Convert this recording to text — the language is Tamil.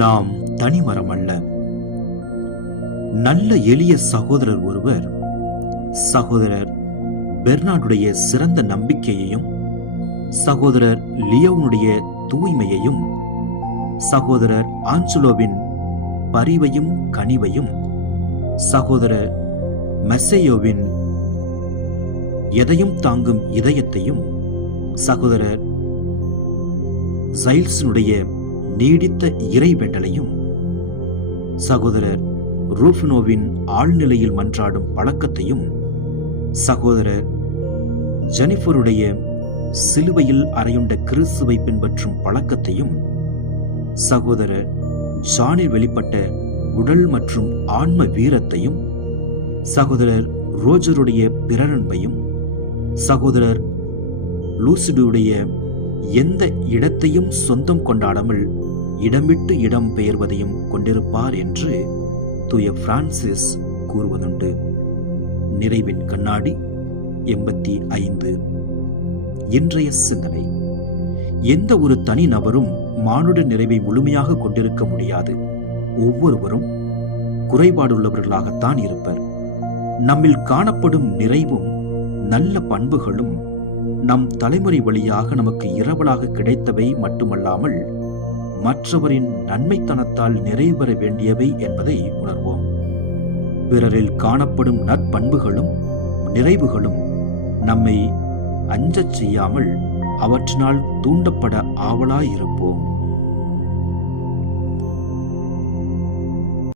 நாம் தனிமரம் அல்ல. நல்ல எளிய சகோதரர் ஒருவர் சகோதரர் பெர்னார்டுடைய சிறந்த நம்பிக்கையையும், சகோதரர் லியோனுடைய தூய்மையையும், சகோதரர் ஆஞ்சலோவின் பரிவையும் கனிவையும், சகோதரர் மெசேயோவின் எதையும் தாங்கும் இதயத்தையும், சகோதரர் ஜைல்ஸினுடைய நீடித்த இறைவேண்டலையும், சகோதரர் ரூஃபினோவின் ஆழ்நிலையில் மன்றாடும் பழக்கத்தையும், சகோதரர் ஜெனிஃபருடைய சிலுவையில் அறையுண்ட கிறிஸ்துவை பின்பற்றும் பழக்கத்தையும், சகோதரர் ஜானில் வெளிப்பட்ட உடல் மற்றும் ஆன்ம வீரத்தையும், சகோதரர் ரோஜருடைய பிறரன்பையும், சகோதரர் லூசிடுடைய எந்த இடத்தையும் சொந்தம் கொண்டாடாமல் இடமிட்டு இடம் பெயர்வதையும் கொண்டிருப்பார் என்று தூய பிரான்சிஸ் கூறுவதுண்டு. நிறைவின் கண்ணாடி 85. இன்றைய சிந்தனை: எந்த ஒரு தனி நபரும் மானுட நிறைவை முழுமையாக கொண்டிருக்க முடியாது. ஒவ்வொருவரும் குறைபாடுள்ளவர்களாகத்தான் இருப்பர். நம்மில் காணப்படும் நிறைவும் நல்ல பண்புகளும் நம் தலைமுறை வழியாக நமக்கு இரவலாக கிடைத்தவை மட்டுமல்லாமல் மற்றவரின் நன்மைத்தனத்தால் நிறைவு பெற வேண்டியவை என்பதை உணர்வோம். பிறரில் காணப்படும் நற்பண்புகளும் நிறைவுகளும் நம்மை அஞ்சச் செய்யாமல் அவற்றினால் தூண்டப்பட ஆவலாயிருப்போம்.